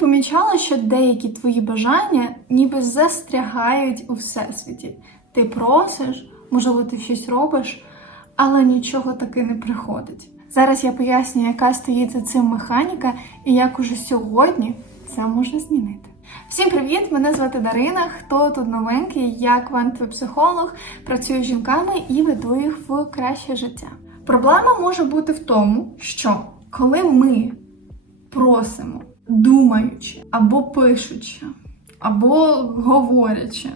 помічала, що деякі твої бажання ніби застрягають у всесвіті? Ти просиш, можливо, ти щось робиш, але нічого таки не приходить. Зараз я поясню, яка стоїть за цим механіка і як уже сьогодні це можна змінити. Всім привіт! Мене звати Дарина. Хто тут новенький? Я квантовий психолог, працюю з жінками і веду їх в краще життя. Проблема може бути в тому, що коли ми просимо, думаючи або пишучи, або говорячи,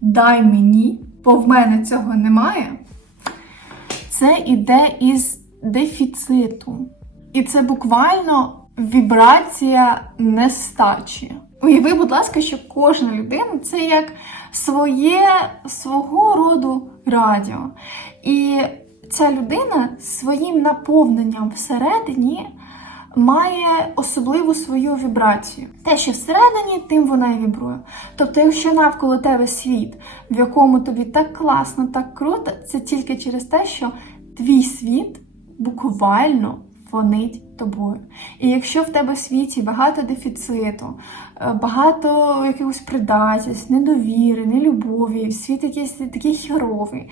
дай мені, бо в мене цього немає, це іде із дефіциту. І це буквально вібрація нестачі. Уяви, будь ласка, що кожна людина це як своє свого роду радіо. І ця людина своїм наповненням всередині має особливу свою вібрацію. Те, що всередині, тим вона і вібрує. Тобто, якщо навколо тебе світ, в якому тобі так класно, так круто, це тільки через те, що твій світ буквально фонить тобою. І якщо в тебе в світі багато дефіциту, е, багато якихось предательств, недовіри, нелюбові, світ якийсь такий херовий,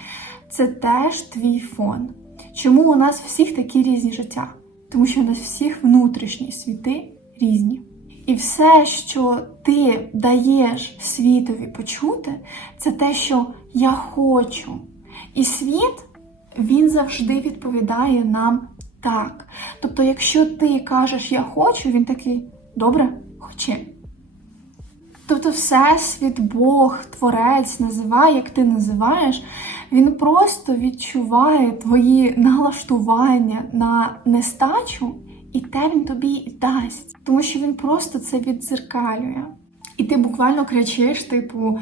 це теж твій фон. Чому у нас всіх такі різні життя? Тому що у нас всіх внутрішні світи різні. І все, що ти даєш світові почути, це те, що я хочу. І світ, він завжди відповідає нам так. Тобто, якщо ти кажеш я хочу, він такий добре, хочи. Тобто, Всесвіт, Бог, Творець називає, як ти називаєш, він просто відчуває твої налаштування на нестачу, і те він тобі і дасть. Тому що він просто це віддзеркалює. І ти буквально кричиш, типу,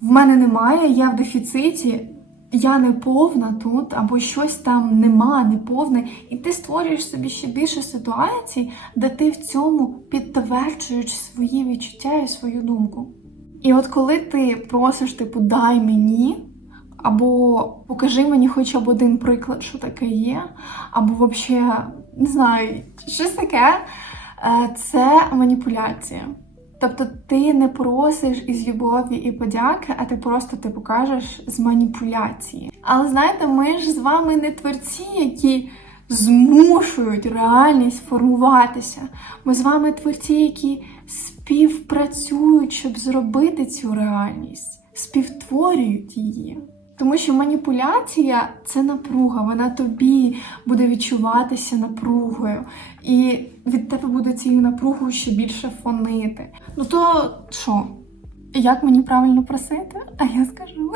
в мене немає, я в дефіциті, я не повна тут, або щось там нема, не повне, і ти створюєш собі ще більше ситуацій, де ти в цьому підтверджуєш свої відчуття і свою думку. І от коли ти просиш, типу, дай мені, або покажи мені хоча б один приклад, що таке є, або взагалі, не знаю, щось таке, е, це маніпуляція. Тобто ти не просиш із любові і подяки, а ти просто ти покажеш з маніпуляції. Але знаєте, ми ж з вами не творці, які змушують реальність формуватися. Ми з вами творці, які співпрацюють, щоб зробити цю реальність, співтворюють її. Тому що маніпуляція це напруга, вона тобі буде відчуватися напругою, і від тебе буде цією напругою ще більше фонити. Ну то що? Як мені правильно просити? А я скажу.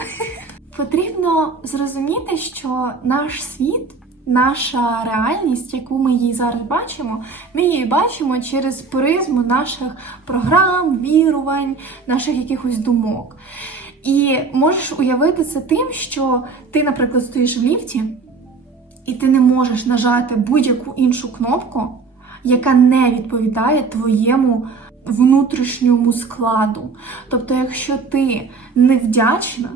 Потрібно зрозуміти, що наш світ, наша реальність, яку ми її зараз бачимо, ми її бачимо через призму наших програм, вірувань, наших якихось думок. І можеш уявити це тим, що ти, наприклад, стоїш в ліфті, і ти не можеш нажати будь-яку іншу кнопку, яка не відповідає твоєму внутрішньому складу. Тобто, якщо ти невдячна,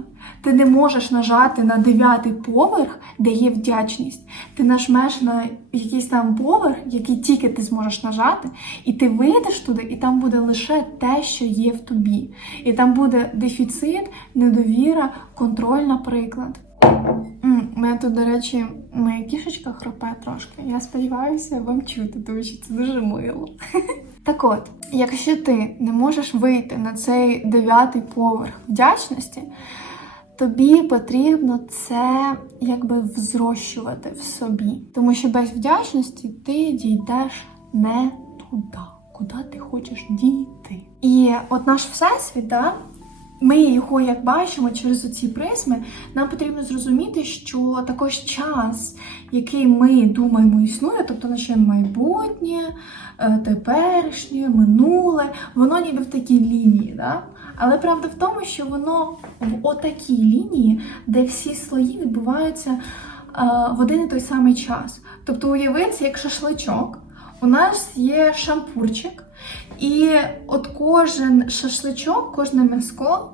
ти не можеш нажати на дев'ятий поверх, де є вдячність. Ти нажмеш на якийсь там поверх, який тільки ти зможеш нажати, і ти вийдеш туди, і там буде лише те, що є в тобі. І там буде дефіцит, недовіра, контроль, наприклад. У мене тут, до речі, моя кішечка хропе трошки. Я сподіваюся, вам чути, тому що це дуже мило. Так от, якщо ти не можеш вийти на цей дев'ятий поверх вдячності, тобі потрібно це якби взрощувати в собі. Тому що без вдячності ти дійдеш не туди, куди ти хочеш дійти. І от наш всесвіт, да, ми його як бачимо через ці призми, нам потрібно зрозуміти, що також час, який ми думаємо, існує, тобто наше майбутнє, е, теперішнє, минуле, воно ніби в такій лінії. Да? Але правда в тому, що воно в отакій лінії, де всі слої відбуваються е, в один і той самий час. Тобто, уявиться, як шашличок, у нас є шампурчик, і от кожен шашличок, кожне м'яско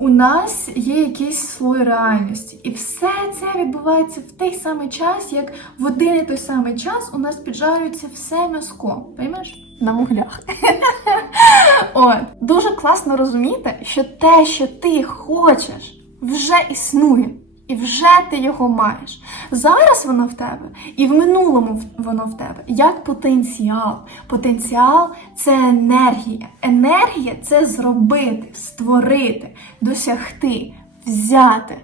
у нас є якийсь слой реальності, і все це відбувається в той самий час, як в один і той самий час у нас піджарюється все м'язко. Поймеш? На вуглях. От дуже класно розуміти, що те, що ти хочеш, вже існує. І вже ти його маєш. Зараз воно в тебе, і в минулому воно в тебе як потенціал. Потенціал це енергія. Енергія це зробити, створити, досягти, взяти.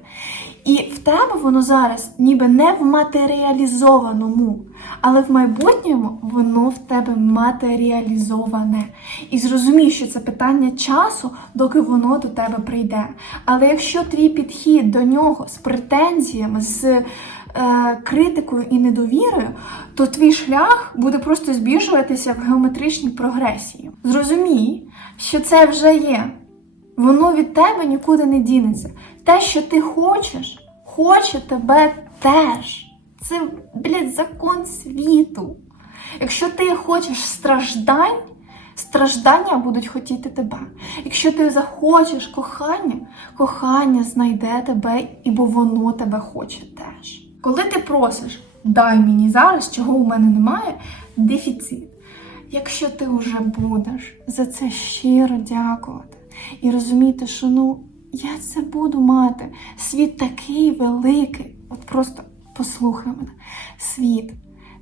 І в тебе воно зараз ніби не в матеріалізованому, але в майбутньому воно в тебе матеріалізоване. І зрозумій, що це питання часу, доки воно до тебе прийде. Але якщо твій підхід до нього з претензіями, з е, критикою і недовірою, то твій шлях буде просто збільшуватися в геометричній прогресії. Зрозумій, що це вже є. Воно від тебе нікуди не дінеться. Те, що ти хочеш, хоче тебе теж. Це, блядь, закон світу. Якщо ти хочеш страждань, страждання будуть хотіти тебе. Якщо ти захочеш кохання, кохання знайде тебе, і бо воно тебе хоче теж. Коли ти просиш, дай мені зараз, чого у мене немає, дефіцит. Якщо ти вже будеш за це щиро дякувати і розуміти, що ну я це буду мати. Світ такий великий. От просто послухай мене. Світ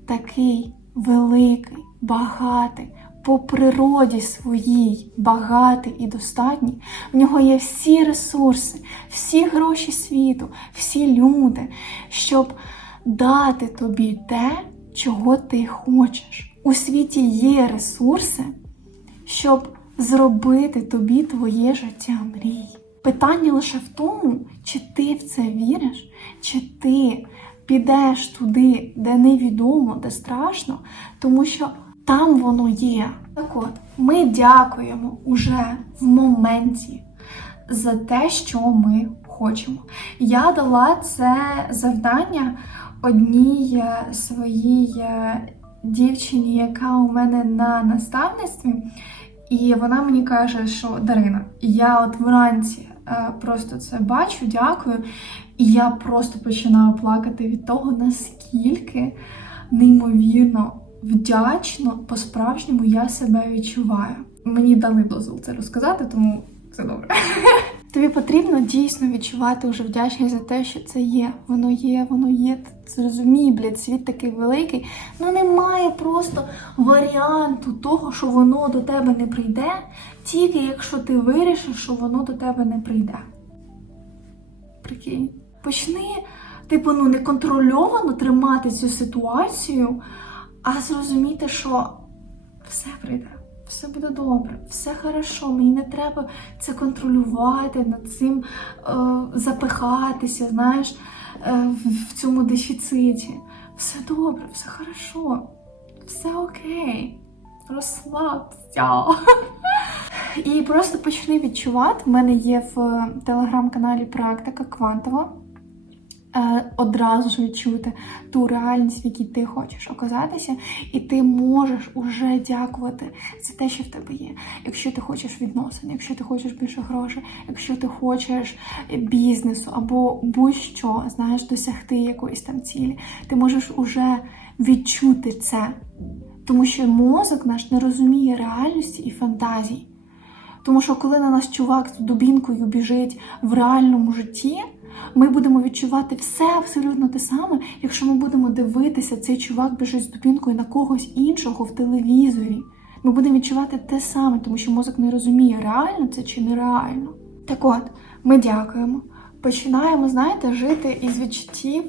такий великий, багатий, по природі своїй, багатий і достатній. В нього є всі ресурси, всі гроші світу, всі люди, щоб дати тобі те, чого ти хочеш. У світі є ресурси, щоб зробити тобі твоє життя мрій. Питання лише в тому, чи ти в це віриш, чи ти підеш туди, де невідомо, де страшно, тому що там воно є. Так от, ми дякуємо уже в моменті за те, що ми хочемо. Я дала це завдання одній е, своїй е, дівчині, яка у мене на наставництві. І вона мені каже, що Дарина, я от вранці просто це бачу, дякую. І я просто починаю плакати від того, наскільки неймовірно вдячно по-справжньому я себе відчуваю. Мені дали дозвіл це розказати, тому це добре. Тобі потрібно дійсно відчувати вже вдячність за те, що це є. Воно є, воно є. Ти Зрозумій, блядь, світ такий великий. Ну немає просто варіанту того, що воно до тебе не прийде, тільки якщо ти вирішиш, що воно до тебе не прийде. Прикинь. Почни, типу, ну, неконтрольовано тримати цю ситуацію, а зрозуміти, що все прийде, все буде добре, все хорошо. Мені не треба це контролювати, над цим е, запихатися, знаєш, е, в- цьому дефіциті. Все добре, все хорошо, все окей. Розслабся. І просто почни відчувати. В мене є в телеграм-каналі практика квантова. Е, Одразу ж відчути ту реальність, в якій ти хочеш оказатися, і ти можеш уже дякувати за те, що в тебе є. Якщо ти хочеш відносин, якщо ти хочеш більше грошей, якщо ти хочеш бізнесу або будь-що, знаєш, досягти якоїсь там цілі, ти можеш уже відчути це. Тому що мозок наш не розуміє реальності і фантазій. Тому що коли на нас чувак з дубінкою біжить в реальному житті, ми будемо відчувати все абсолютно те саме, якщо ми будемо дивитися, цей чувак біжить з дубінкою на когось іншого в телевізорі. Ми будемо відчувати те саме, тому що мозок не розуміє, реально це чи нереально. Так от, ми дякуємо. Починаємо, знаєте, жити із відчуттів,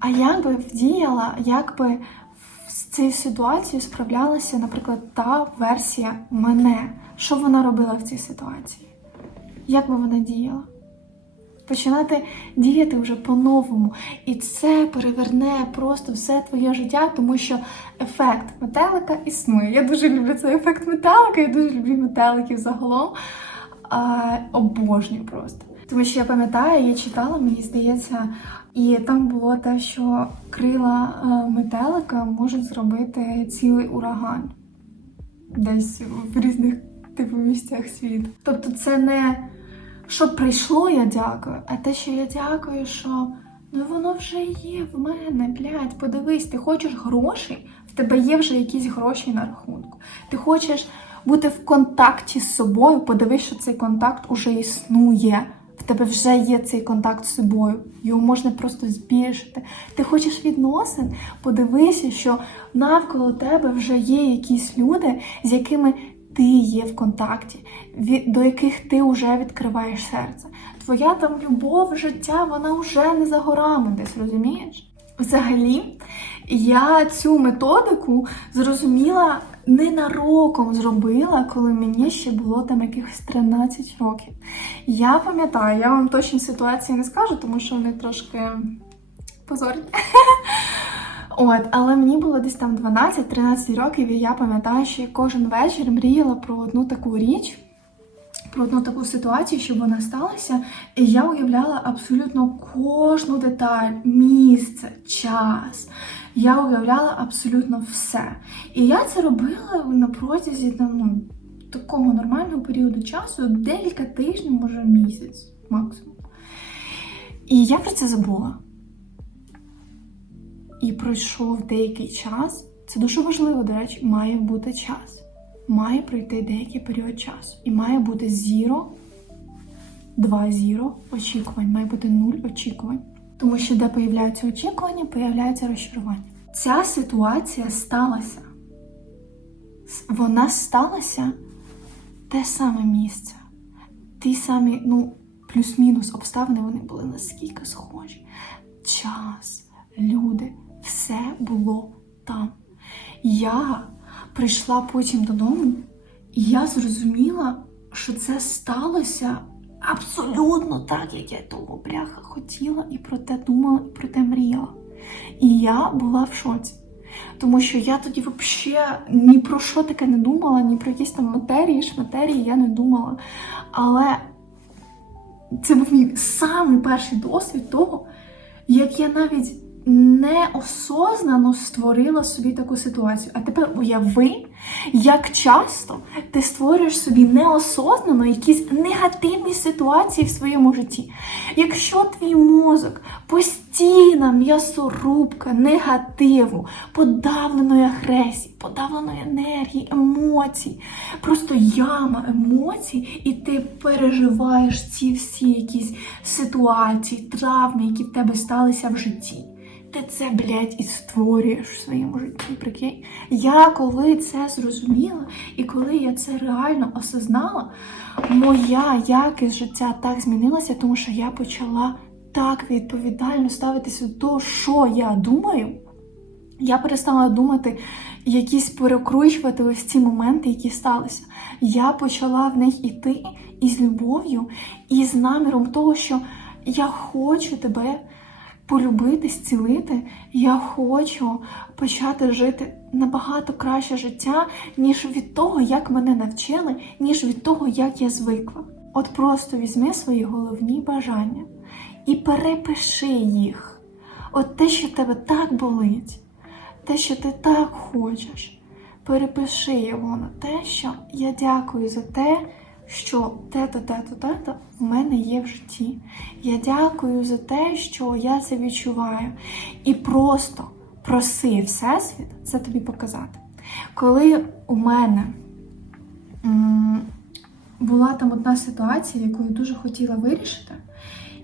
а як би вдіяла, як би з цією ситуацією справлялася, наприклад, та версія мене. Що вона робила в цій ситуації? Як би вона діяла? Починати діяти вже по-новому. І це переверне просто все твоє життя, тому що ефект метелика існує. Я дуже люблю цей ефект метелика, я дуже люблю метеликів загалом. А, обожнюю просто. Тому що я пам'ятаю, я читала, мені здається, і там було те, що крила е, метелика можуть зробити цілий ураган десь в різних типу місцях світу. Тобто, це не що прийшло, я дякую. А те, що я дякую, що ну воно вже є в мене, блядь, подивись, ти хочеш грошей, в тебе є вже якісь гроші на рахунку. Ти хочеш бути в контакті з собою, подивись, що цей контакт уже існує. В тебе вже є цей контакт з собою, його можна просто збільшити. Ти хочеш відносин, подивися, що навколо тебе вже є якісь люди, з якими ти є в контакті, до яких ти вже відкриваєш серце. Твоя там любов, життя, вона вже не за горами десь, розумієш? Взагалі, я цю методику зрозуміла ненароком зробила, коли мені ще було там якихось 13 років. Я пам'ятаю, я вам точні ситуації не скажу, тому що вони трошки позорні. От, але мені було десь там 12-13 років, і я пам'ятаю, що я кожен вечір мріяла про одну таку річ, про одну таку ситуацію, щоб вона сталася. І я уявляла абсолютно кожну деталь, місце, час. Я уявляла абсолютно все. І я це робила на протязі там, ну, такого нормального періоду часу, декілька тижнів, може місяць максимум. І я про це забула. І пройшов деякий час. Це дуже важливо, до речі, має бути час. Має пройти деякий період часу. І має бути зіро, два зіро очікувань, має бути нуль очікувань. Тому що де появляються очікування, появляється розчарування. Ця ситуація сталася. Вона сталася те саме місце. Ті самі, ну, плюс-мінус обставини вони були наскільки схожі. Час, люди, все було там. Я прийшла потім додому, і я зрозуміла, що це сталося абсолютно так, як я того бляха хотіла, і про те думала, і про те мріяла. І я була в шоці. Тому що я тоді взагалі ні про що таке не думала, ні про якісь там матерії, шматерії я не думала. Але це був мій самий перший досвід того, як я навіть неосознано створила собі таку ситуацію. А тепер уяви, як часто ти створюєш собі неосознано якісь негативні ситуації в своєму житті. Якщо твій мозок постійна м'ясорубка негативу, подавленої агресії, подавленої енергії, емоцій, просто яма емоцій, і ти переживаєш ці всі якісь ситуації, травми, які в тебе сталися в житті. Ти це, блядь, і створюєш в своєму житті. Прикинь? Я коли це зрозуміла, і коли я це реально осознала, моя якість життя так змінилася, тому що я почала так відповідально ставитися до того, що я думаю. Я перестала думати, якісь перекручувати ось ці моменти, які сталися. Я почала в них іти із любов'ю, і з наміром того, що я хочу тебе полюбити, зцілити. Я хочу почати жити набагато краще життя, ніж від того, як мене навчили, ніж від того, як я звикла. От просто візьми свої головні бажання і перепиши їх. От те, що тебе так болить, те, що ти так хочеш, перепиши його на те, що я дякую за те, що те-то, те-то, в мене є в житті. Я дякую за те, що я це відчуваю. І просто проси Всесвіт це тобі показати. Коли у мене була там одна ситуація, яку я дуже хотіла вирішити,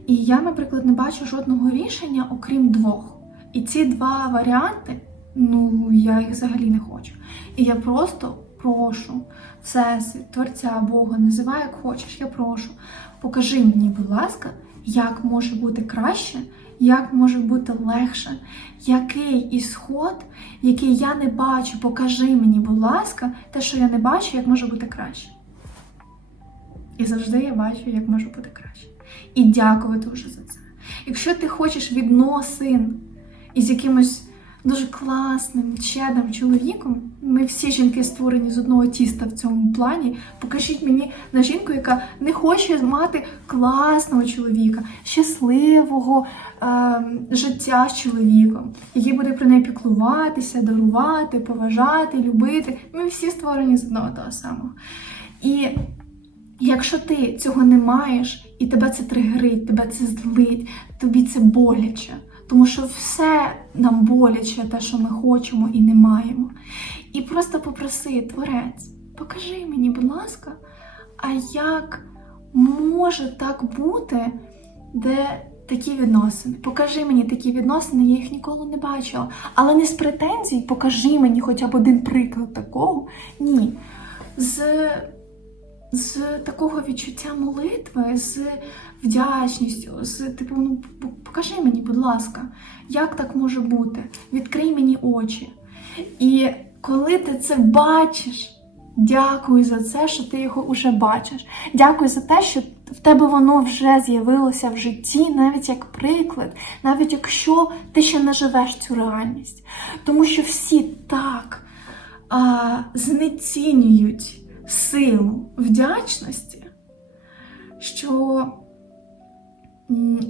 і я, наприклад, не бачу жодного рішення, окрім двох. І ці два варіанти, ну я їх взагалі не хочу. І я просто прошу Всесвіт, Творця, Бога, називай як хочеш, я прошу. Покажи мені, будь ласка, як може бути краще, як може бути легше, який ісход, який я не бачу, покажи мені, будь ласка, те, що я не бачу, як може бути краще. І завжди я бачу, як може бути краще. І дякувати вже за це. Якщо ти хочеш відносин із якимось дуже класним, чедним чоловіком, ми всі жінки створені з одного тіста в цьому плані. Покажіть мені на жінку, яка не хоче мати класного чоловіка, щасливого е, життя з чоловіком, який буде про неї піклуватися, дарувати, поважати, любити. Ми всі створені з одного того самого. І Якщо ти цього не маєш, і тебе це тригерить, тебе це злить, тобі це боляче. Тому що все нам боляче, те, що ми хочемо і не маємо. І просто попроси, творець, покажи мені, будь ласка, а як може так бути, де такі відносини? Покажи мені такі відносини, я їх ніколи не бачила. Але не з претензій, покажи мені хоча б один приклад такого. Ні. З з такого відчуття молитви, з вдячністю, з типу, ну покажи мені, будь ласка, як так може бути? Відкрий мені очі. І коли ти це бачиш, дякую за це, що ти його вже бачиш. Дякую за те, що в тебе воно вже з'явилося в житті, навіть як приклад, навіть якщо ти ще не живеш цю реальність. Тому що всі так а, знецінюють силу вдячності, що,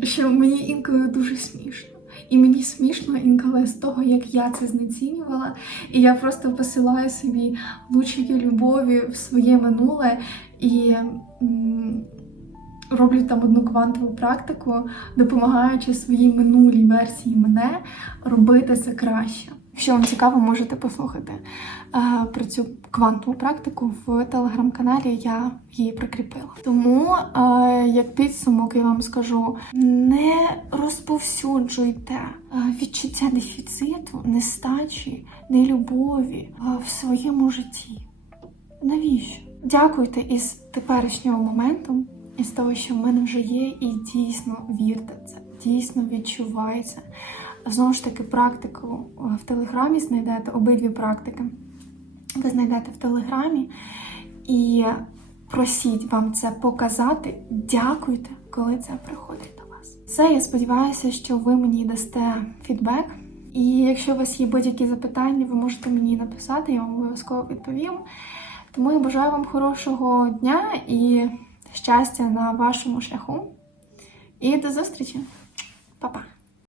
що мені інколи дуже смішно. І мені смішно інколи з того, як я це знецінювала. І я просто посилаю собі лучики любові в своє минуле і роблю там одну квантову практику, допомагаючи своїй минулій версії мене робити це краще. Якщо вам цікаво, можете послухати е, про цю квантову практику в телеграм-каналі. Я її прикріпила. Тому, е, як підсумок, я вам скажу: не розповсюджуйте е, відчуття дефіциту, нестачі, нелюбові в своєму житті. Навіщо? Дякуйте із теперішнього моменту, із того, що в мене вже є, і дійсно вірте це, дійсно відчувається. Знову ж таки, практику е, в Телеграмі знайдете обидві практики. Ви знайдете в Телеграмі і просіть вам це показати. Дякуйте, коли це приходить до вас. Все, я сподіваюся, що ви мені дасте фідбек. І якщо у вас є будь-які запитання, ви можете мені написати, я вам обов'язково відповім. Тому я бажаю вам хорошого дня і щастя на вашому шляху. І до зустрічі! Па-па!